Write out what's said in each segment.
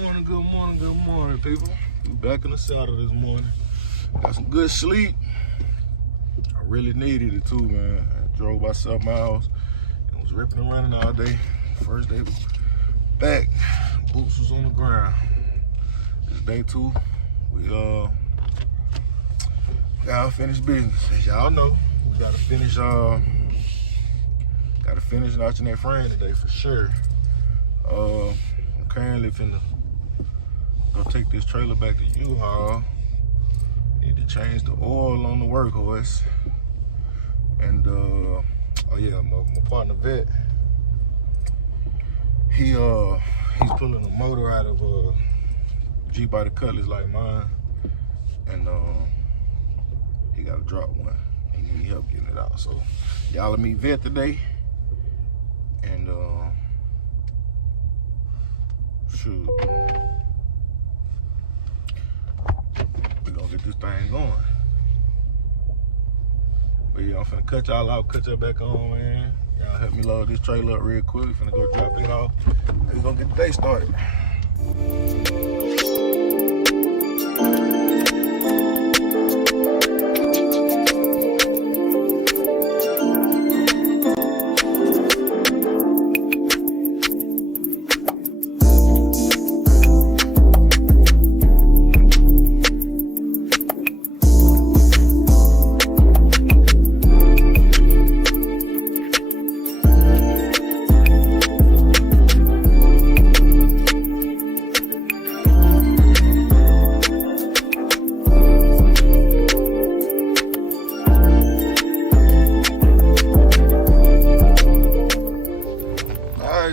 Good morning, people. We back in the saddle this morning. Got some good sleep. I really needed it too, man. I drove by 7 miles and was ripping and running all day. First day back, boots was on the ground. This day 2, we gotta finish business. As y'all know, we gotta finish notching that frame today for sure. I'm currently finna go take this trailer back to U-Haul. Need to change the oil on the workhorse. And oh yeah, my partner Vet, he's pulling a motor out of Gbody cutlass like mine, and he got to drop one. He need help getting it out. So y'all will meet Vet today, and shoot, we gonna get this thing going. But yeah, I'm finna cut y'all out, cut y'all back on, man. Y'all help me load this trailer up real quick. Finna go drop it off. We gonna get the day started.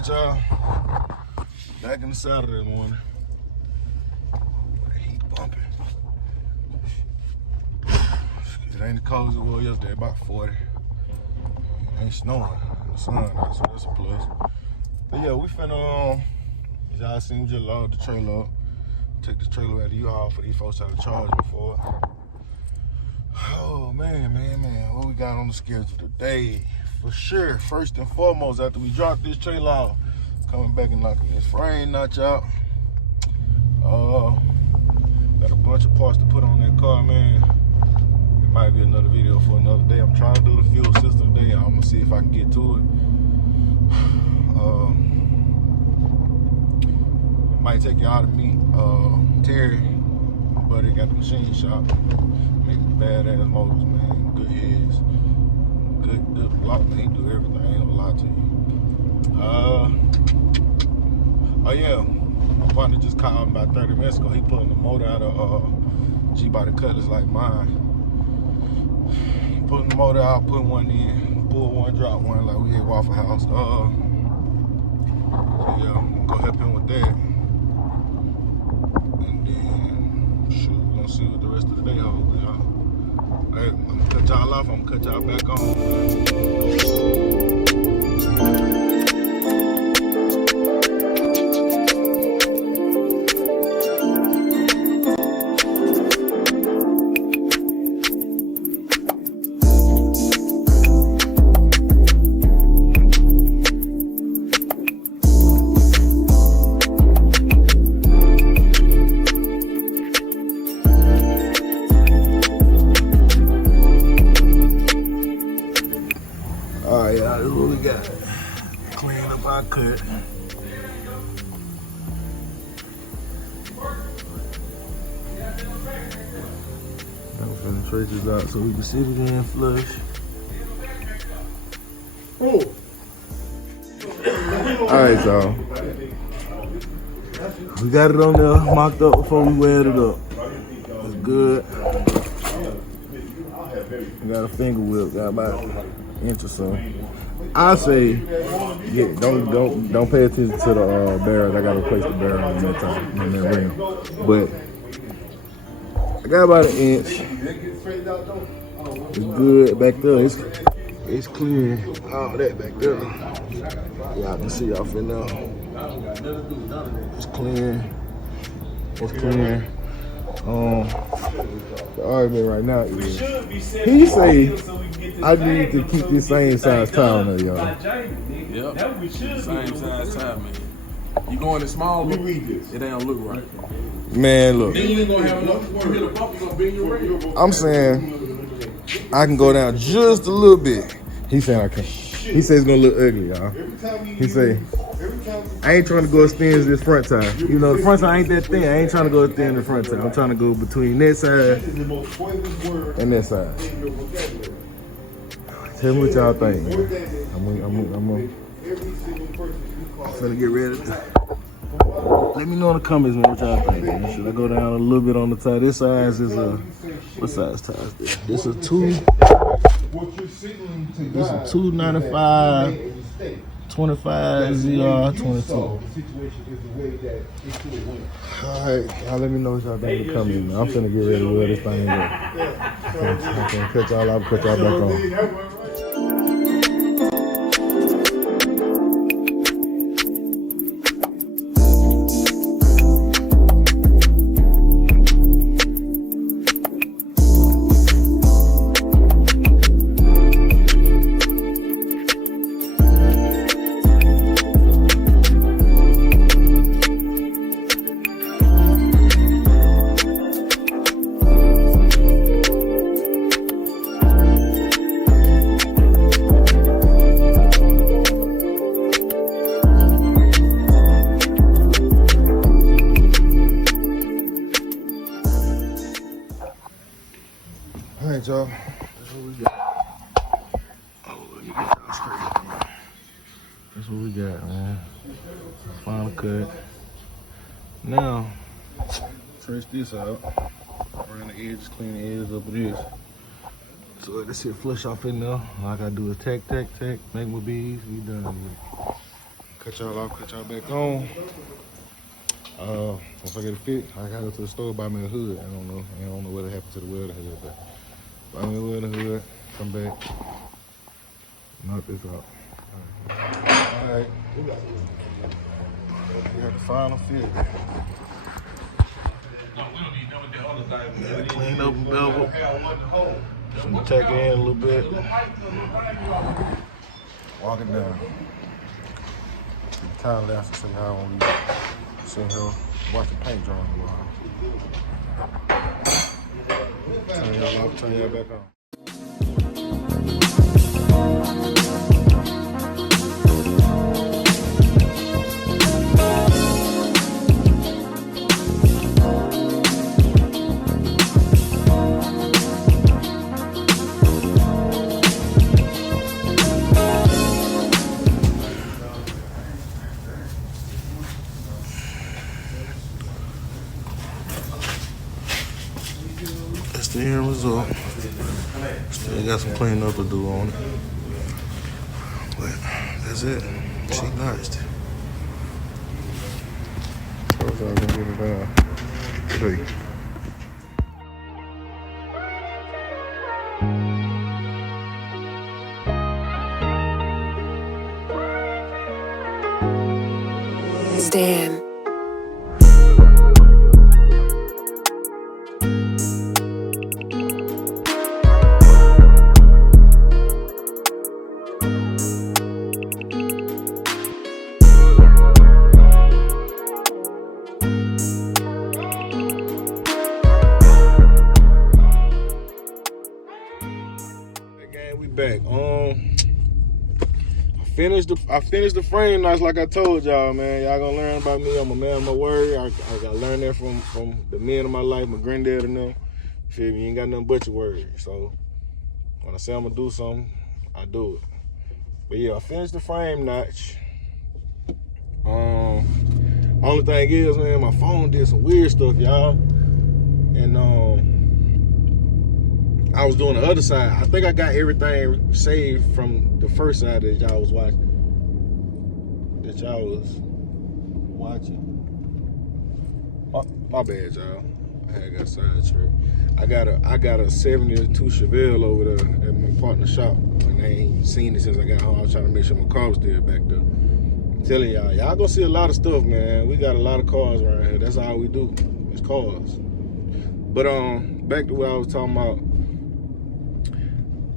Y'all, back in the saddle this morning. The heat bumping. It ain't as cold as it was yesterday, about 40. It ain't snowing. The sun out, so that's a plus. But yeah, we finna, as y'all seen, we just load the trailer up. Take this trailer out of U-Haul for these folks out to charge me for it. Oh man, what we got on the schedule today? For sure, first and foremost, after we drop this trailer off, coming back and knocking this frame notch out. Got a bunch of parts to put on that car, man. It might be another video for another day. I'm trying to do the fuel system today. I'm gonna see if I can get to it. Might take y'all to meet Terry, buddy got the machine shop. Making badass motors, man. Good heads. Good block, man. He do everything. I ain't gonna lie to you. Oh yeah, my partner just called me about 30 minutes ago. He pulling the motor out of Gbody cutlass like mine. Pulling the motor out, putting one in, pull one, drop one like we at Waffle House. So yeah, I'm gonna go help him with that. And then shoot, we're gonna see what the rest of the day holds, y'all. Hey, I'm gonna cut y'all off, I'm gonna cut y'all back on. Alright, y'all, this is what we got. Clean up our cut. I'm finna trace this out so we can sit it in flush. Alright, y'all. We got it on there mocked up before we wet it up. It's good. We got a finger whip, got about an inch or so. I say, yeah, don't pay attention to the barrels. I gotta replace the barrel on that time, on that rim. But I got about an inch. It's good back there. It's clear. All that back there. Y'all can see off in there. It's clear. It's clear. The argument right now is he say I need to keep this same size tire on there, y'all. Yep. Same size tire, man. You going in small, Let me read this. it ain't gonna look right. Man, look. Then you ain't gonna have enough. You hit a bump, you gonna bend your rail. I'm saying I can go down just a little bit. He's saying I can't. He says it's gonna look ugly, y'all. He say, I ain't trying to go as thin as this front tire. You know, the front tire ain't that thin. I ain't trying to go as thin as the front tire. I'm trying to go between that side and that side. Tell me what y'all think, man. I'm finna get ready. Let me know in the comments, man, what y'all think, man. Should I go down a little bit on the tire? This size is a, what size tire is this? This is a 295, 25 ZR 22. Alright, y'all let me know what y'all think in the comments, man. I'm finna get ready to wear this thing up. I'm finna cut y'all off, cut y'all back on. Alright, y'all. That's what we got. Oh, let me get y'all straight up, man. That's what we got, man. Final cut. Now, trace this out. Around the edges, clean the edges up with this. So let this shit flush off in there. All I gotta do is tack, make my beads, we done with it. Cut y'all off, cut y'all back on. Once I get it fit, I gotta go to the store, buy me a hood. I don't know what happened to the welder hood, but buy me a welder hood, come back, knock this out. Alright. We got the final fit. Gotta clean up and bevel. Some tack in a little bit. Walk it down. Time lapse to see how I want to sit here, watch the paint dry on the wall. Turn y'all off, turn y'all back on. That's the end result. Still got some cleaning up to do on it. But that's it. She notched. So I'm gonna get it down today. It's Dan. We back. I finished the frame nice like I told y'all, man. Y'all gonna learn about me. I'm a man of my word. I gotta learn that from the men of my life, my granddad and them. Feel me? You ain't got nothing but your word. So when I say I'm gonna do something, I do it. But yeah, I finished the frame notch. Only thing is, man, my phone did some weird stuff, y'all. And I was doing the other side. I think I got everything saved from the first side that y'all was watching. My bad, y'all. I got sidetracked. I got a 72 Chevelle over there at my partner's shop, and they ain't seen it since I got home. I was trying to make sure my car was still back there. I'm telling y'all gonna see a lot of stuff, man. We got a lot of cars around here. That's all we do. It's cars. But back to what I was talking about.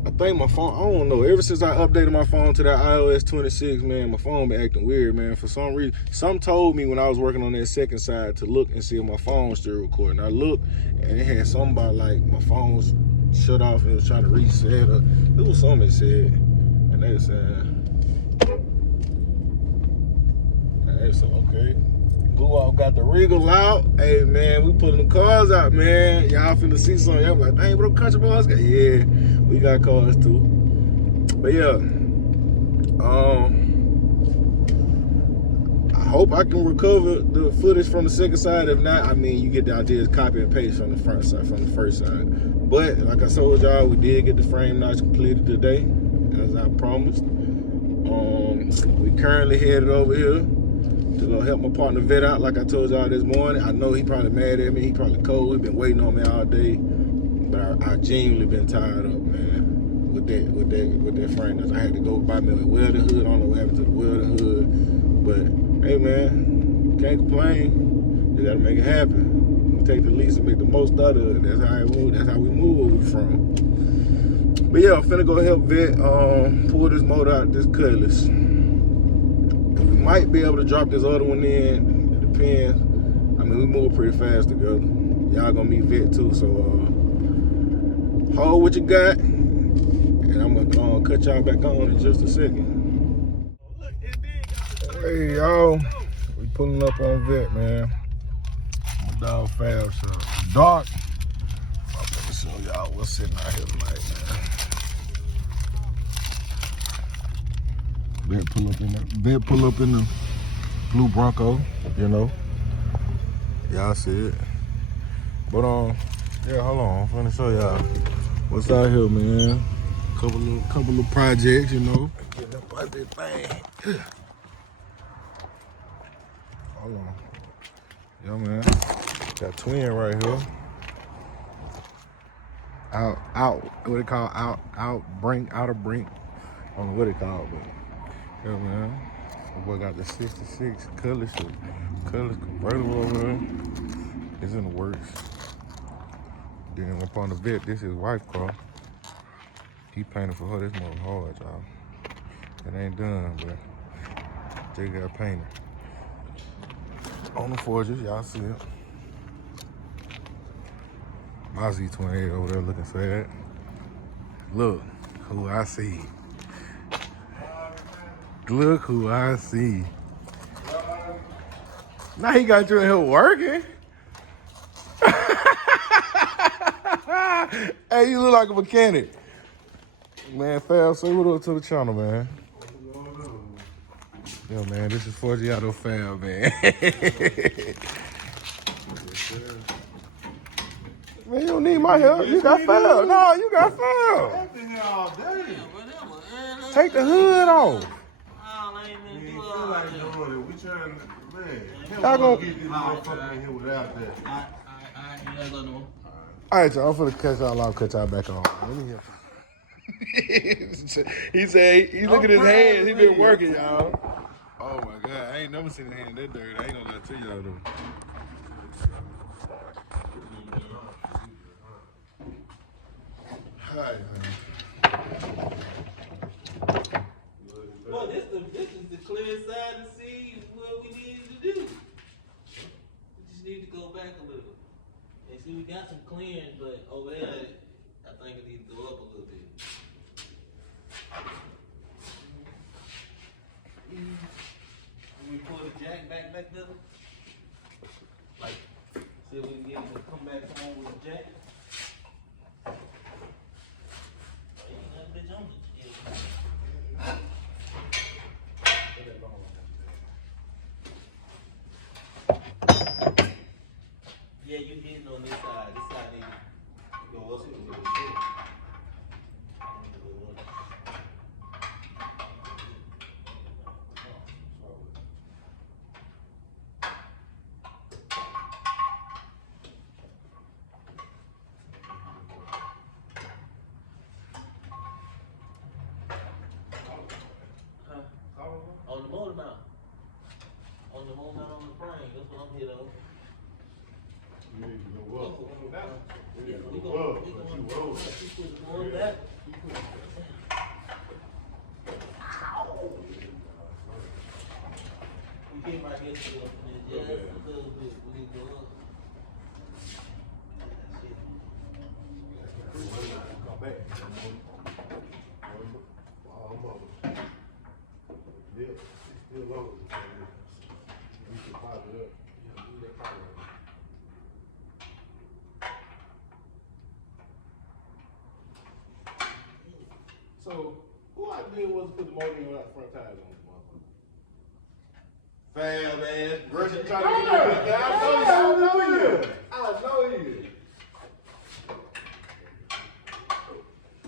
I think my phone, I don't know. Ever since I updated my phone to that iOS 26, man, my phone been acting weird, man. For some reason, some told me when I was working on that second side to look and see if my phone was still recording. I looked and it had something about like my phone's shut off and it was trying to reset. Or it was something it said, and they were saying, hey, so okay. Go got the Regal out. Hey man, we pulling the cars out, man. Y'all finna see something. Y'all like, dang, what them country boys got? Yeah, we got cars too. But yeah, I hope I can recover the footage from the second side. If not, I mean, you get the idea, copy and paste from the front side, from the first side. But like I told y'all, we did get the frame notch completed today, as I promised. We currently headed over here to go help my partner vet out, like I told y'all this morning. I know he probably mad at me. He probably cold. He been waiting on me all day, but I genuinely been tired up, man. With that frame. I had to go buy me a welding hood. I don't know what happened to the welding hood, but hey, man, can't complain. You gotta make it happen. We take the lease and make the most out of it. That's how I move. That's how we move where we from. But yeah, I'm finna go help vet pull this motor out, this cutlass. We might be able to drop this other one in. It depends. I mean, we move pretty fast together. Y'all gonna meet vet too, so hold what you got, and I'm gonna cut y'all back on in just a second. Hey y'all, we pulling up on vet, man. My dog Fab shop. Dark. I'm gonna show y'all what's sitting out here tonight, man. Vet pull up in the blue Bronco, you know. Y'all see it. But yeah, hold on, I'm finna show y'all what's out here, man. Couple of projects, you know. Getting up out this thing. Hold on. Yeah, man. Got twin right here. What they call outer brink. I don't know what it called, but yeah, man. My boy got the 66 colors convertible over there. It's in the works. Then up on the vet, this is wife car. He painted for her. This mother hard, y'all. It ain't done, but they got painted. On the forges, y'all see it. My Z28 over there looking sad. Look who I see. Look who I see. Now he got you in here working. Hey, you look like a mechanic. Man, Fab, say what up to the channel, man. Yo, man, this is Forgiato Fab, man. Man, you don't need my help. You got Fab. No, you got Fab. I've been here all day. Take the hood off. We ain't feel like doing it. We trying to, man. Y'all gonna get this motherfucker in here without that. All right, y'all. I'm finna catch y'all off, cut y'all back on. Let me hear. He said, he look at his hands. He been working, y'all. Oh my God, I ain't never seen a hand that dirty. I ain't gonna lie to y'all though. Hi, man. Well, this is the clear side to see what we needed to do. We just need to go back a little. And see, we got some clearance, but over there, I think it needs to go up a little bit. Can we pull the jack back there? Like, see if we can get him to come on with the jack. Ain't that bitch on it. Yeah, you getting on this side. This side need to go up a little bit. On the motor mount. On the motor mount on the frame. That's what I'm here though. You need to go up. Yeah, we go up. Keep pushing more of that. pin right here to up and then just a little bit. We need to go up. Come back. Yeah, it's still low. You can pop it up. Yeah, do that power. So, who idea was to put the motor in without front tires on the motherfucker? Fam, man. Rush, you trying to get it. I know you.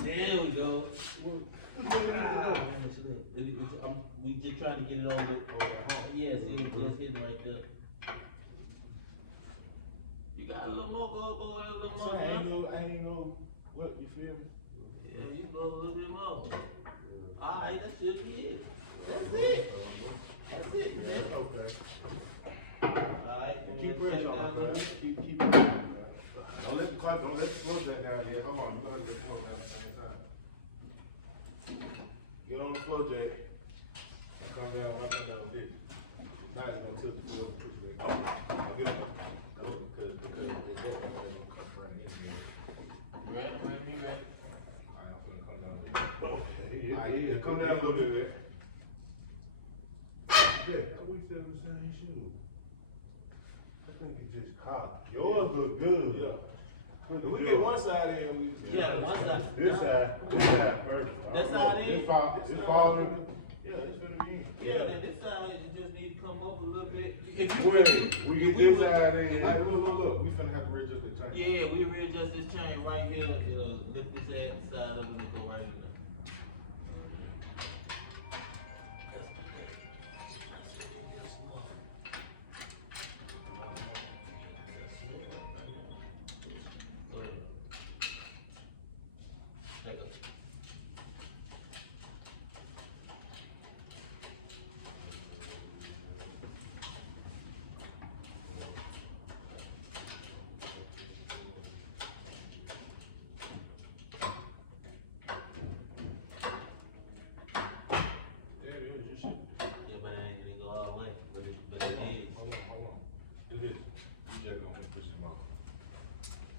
There we go. We just trying to get it over. Yes, it just hitting right there. You got a little more go a little more. I ain't know what, you feel me? Yeah, you go a little bit more. Alright, that should be it. That's it. That's it, man. Okay. Alright, Keep pressure on it, keep pressure. Don't let the flow jack down yet. Come on, you gotta let the flow down at the same time. Get on the flow jack. Come down with this. Now it's gonna tilt the floor and push it back. I'll get up. Because it's gonna come right in here. You ready? Alright, I'm gonna come down a little bit. Alright, come down a little bit. Yeah, we still the same shoe. I think it just caught. Yours look good. Yeah. If we get one side in, one side. This side first. That side in? It's falling. Yeah, it's gonna be in. Yeah, then this side it just need to come up a little bit. We get this side in. Hey, look. We finna have to readjust the chain. Yeah, we readjust this chain right here. It'll lift this side up and it go right in there.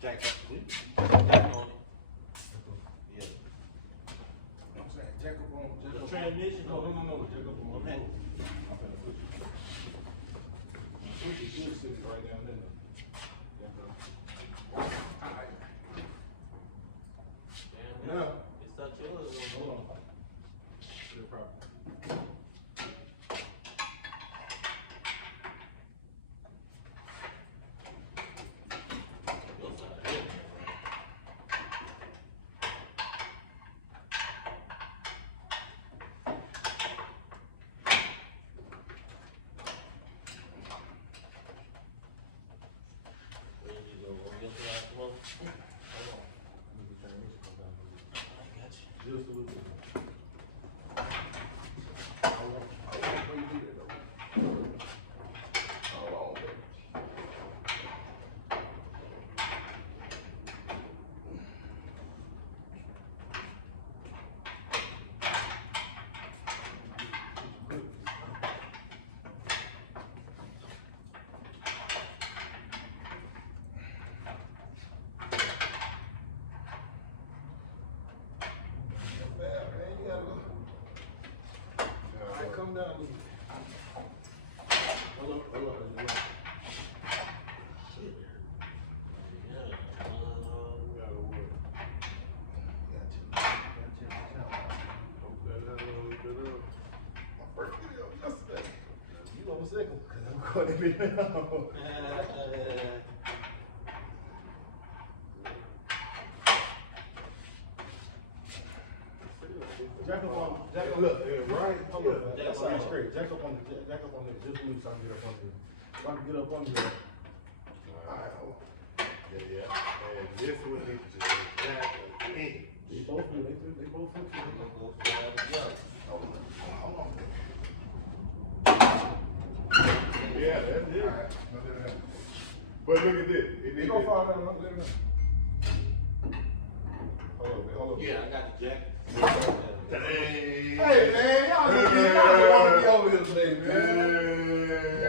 Jack up. Jack on it. Yeah. I'm saying, jack up on The transmission. No, jack up on Okay. I'm finna push it. Push it, good sitting right down there. Alright. Damn, Now, it's such yours. hold on. Put it proper. Just a little bit. I want before you do that though. Hold on, baby. Come down a little bit. Hold on. Shit. Yeah. We gotta work. My first video yesterday. You on the second because I'm going to be Jack up, look, right? Hold up. That's all straight. Jack up on it. Just loose. I can get up on it. If I can get up on here. Alright, hold on. Yeah. And this one needs to just jack in. They both do. They both hook together. Hold on. Yeah, that's it. Alright. But look at this. It don't fall down. Let it down. Hold up. Yeah, I got the jacket. Hey man, y'all want to be over here today, man.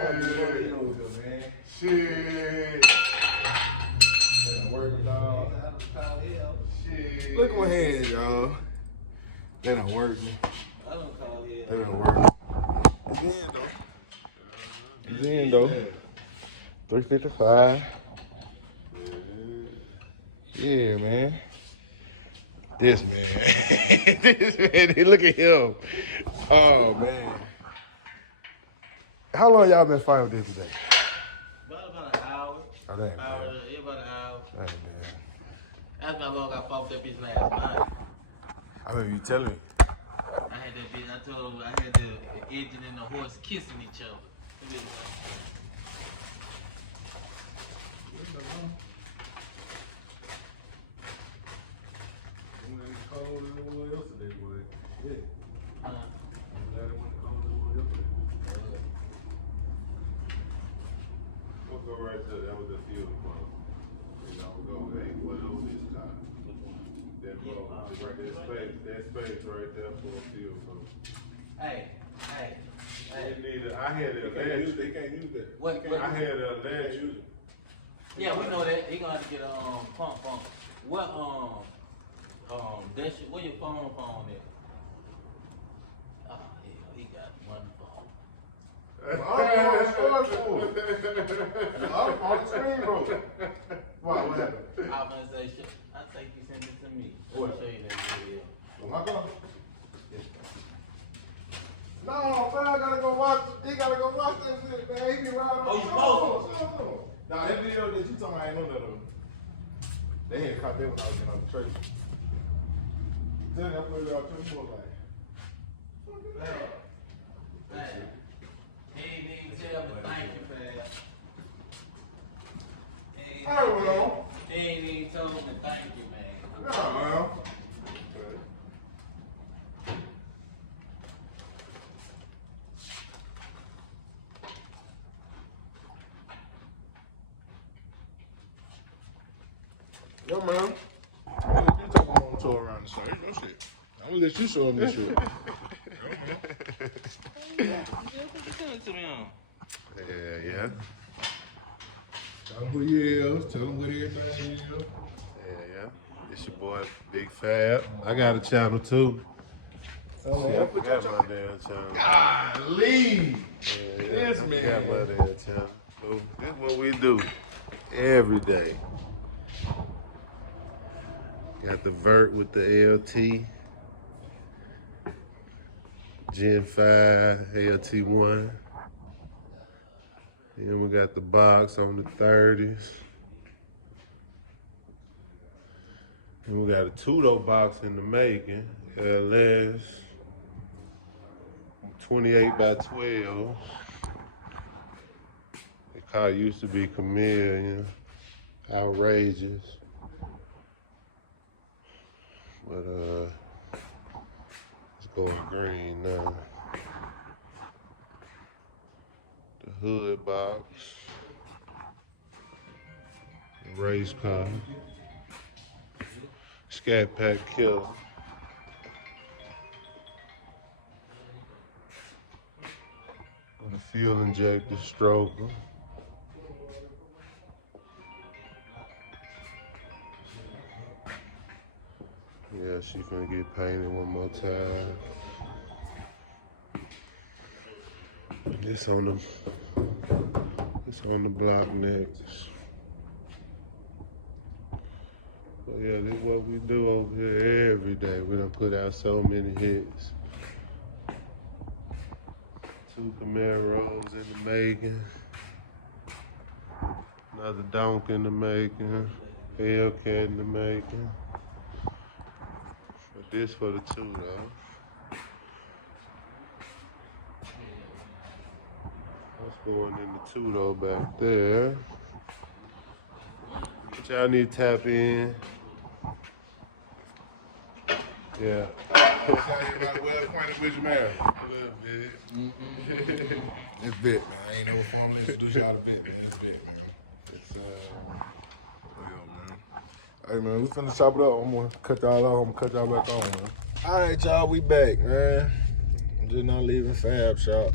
Shit. That work, dog. Shit. Look at my hands, y'all. That don't work. I don't call it. That don't work. It's in though. 355. Yeah, man. This man. This man, look at him. Oh, man. How long y'all been fighting with this today? About an hour. Oh, that ain't Hour, bad. yeah, about an hour. That ain't bad. That's how long I fought with that bitch last night. I remember you telling me. I had that bitch, I told her I had the engine and the horse kissing each other. We'll go right there. That was the field club. You know, we'll go 812 this time. That road, that space right there for a field club. Hey. I had a ledge. They can't use that. What? I had a ledge. Yeah, we know that. He gonna have to get a pump. What that shit, where your phone at? Oh hell, he got one phone. What happened? I was gonna say shit. I think you sent it to me. Let me show you that video. My phone? No, man, I gotta go watch. He gotta go watch that shit, man. He be riding. Oh, you supposed Nah, that video that you talking about, I ain't know that of. They had caught that when I was getting on the train. Then I put it out to him, like, Man, he didn't even tell me thank you for that. I don't know. He ain't even told me thank you, man. Nah, man. Yo, man. You talking on tour around the stage? No shit. I'm gonna let you show him this shit. Yeah. Tell him who you is. Tell him what everything is. Yeah. It's your boy, Big Fab. I got a channel too. Oh, I forgot my damn channel. Golly. This I man. got my damn channel. So this is what we do every day. Got the vert with the LT. Gen 5, LT1. Then we got the box on the 30s. And we got a two-door box in the making. LS 28 by 12. The car used to be Chameleon. Outrageous. But it's going green now. The hood box. The race car. Scat Pack Killer. The fuel injector stroker. Yeah, she finna get painted one more time. And this on the block next. But yeah, this is what we do over here every day. We done put out so many hits. 2 Camaros in the making. Another Donk in the making. Hellcat in the making. But this for the 2 though. That's going in the 2 though back there. But y'all need to tap in. Yeah. Everybody well acquainted with you, man. It's Bit, man. I ain't never formally introduced y'all to Bit, man. It's Bit, man. It's, Hey, man, we finna chop it up. I'm gonna cut y'all off. I'm gonna cut y'all back on, man. All right, y'all, we back, man. I'm just not leaving Fab Shop.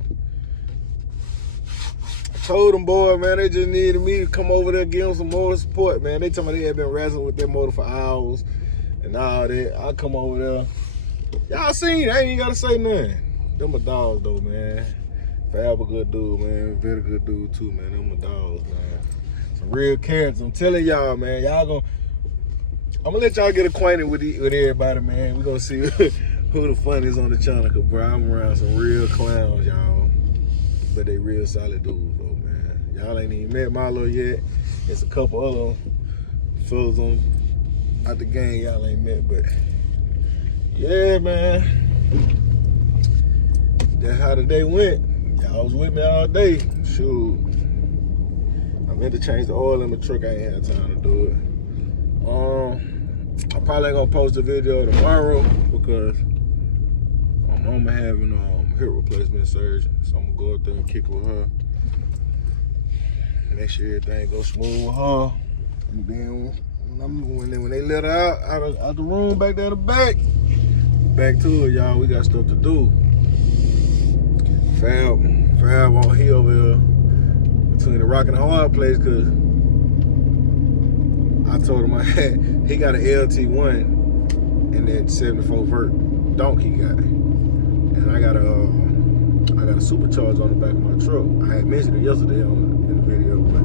told them, boy, man, they just needed me to come over there and give them some more support, man. They told me they had been wrestling with their motor for hours and all that. I come over there. Y'all seen it. I ain't even got to say nothing. Them my dogs, though, man. Fab a good dude, man. Very good dude, too, man. Them my dogs, man. Some real characters. I'm telling y'all, man. I'm going to let y'all get acquainted with everybody, man. We're going to see who the funniest on the channel. Because, bro, I'm around some real clowns, y'all. But they real solid dudes, though, man. Y'all ain't even met Milo yet. There's a couple other fellas out the game y'all ain't met, but yeah, man. That's how the day went. Y'all was with me all day. Shoot. I meant to change the oil in my truck. I ain't had time to do it. I probably ain't gonna post a video tomorrow because my mama having hip replacement surgery. So I'm gonna go up there and kick with her. Make sure everything goes smooth with her. And then when they let her out the room back there in the back to it, y'all. We got stuff to do. Fab he over here between the rock and the hard place, cause I told him he got an LT1 and that 74 vert donk he got, and I got a supercharger on the back of my truck. I had mentioned it yesterday in the video, but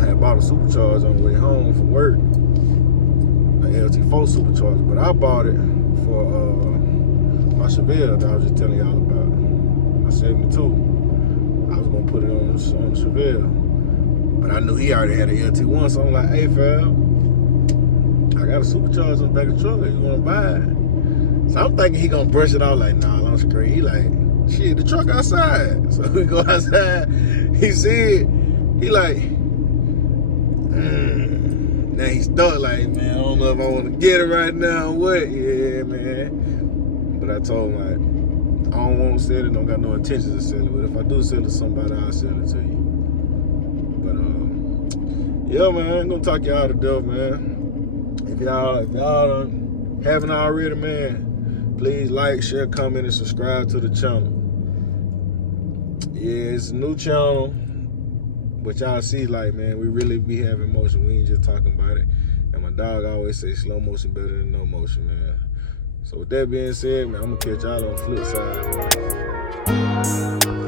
I had bought a supercharger on the way home from work, an LT4 supercharger, but I bought it for my Chevelle that I was just telling y'all about, my 72. I was gonna put it on the Chevelle, but I knew he already had an LT1, so I'm like, hey, Fab, I got a supercharger on the back of the truck. You wanna buy it? So I'm thinking he gonna brush it off like, nah, on screen. He like, shit, the truck outside. So we go outside. He see it. He like, Now he stuck like, man, I don't know if I want to get it right now or what. Yeah, man. But I told him, like, I don't want to sell it. Don't got no intentions of selling it. But if I do sell it to somebody, I'll sell it to you. But, yeah, man, I'm going to talk y'all to death, man. If y'all haven't already, man, please like, share, comment, and subscribe to the channel. Yeah, it's a new channel. But y'all see, like, man, we really be having motion. We ain't just talking about it. And my dog always say slow motion better than no motion, man. So with that being said, man, I'm going to catch y'all on the flip side.